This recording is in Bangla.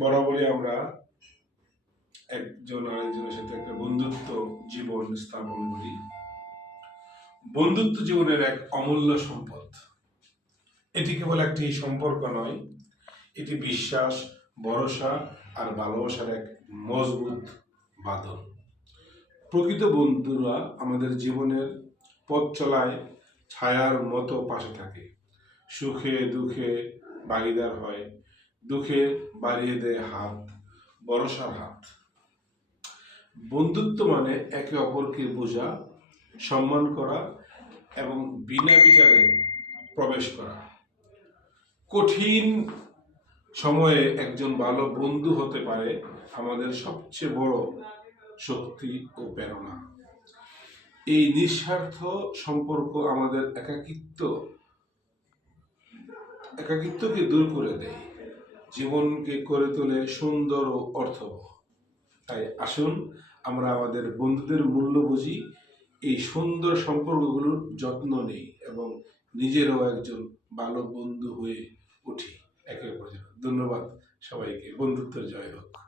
বরাবরই আমরা একজন আরেকজনের সাথে একটা বন্ধুত্ব জীবন স্থাপন করি। বন্ধুত্ব জীবনের এক অমূল্য সম্পদ। এটি কেবল একটি সম্পর্ক নয়, এটি বিশ্বাস, ভরসা আর ভালোবাসার এক মজবুত বাঁধন। প্রকৃত বন্ধুরা আমাদের জীবনের পথ চলায় ছায়ার মতো পাশে থাকে। সুখে দুঃখে ভাগীদার হয়, দুঃখে বাড়িয়ে দেয় হাত, ভরসার হাত। বন্ধুত্ব মানে একে অপরকে বোঝা, সম্মান করা এবং বিনা বিচারে প্রবেশ করা। কঠিন সময়ে একজন ভালো বন্ধু হতে পারে আমাদের সবচেয়ে বড় শক্তি ও প্রেরণা। এই নিঃস্বার্থ সম্পর্ক আমাদের একাকিত্বকে দূর করে দেয়, জীবনকে করে তোলে সুন্দর ও অর্থবহ। তাই আসুন আমরা আমাদের বন্ধুদের মূল্য বুঝি, এই সুন্দর সম্পর্কগুলোর যত্ন নেই এবং নিজেরাও একজন ভালো বন্ধু হয়ে উঠি একে অপরের। ধন্যবাদ সবাইকে। বন্ধুত্বের জয় হোক।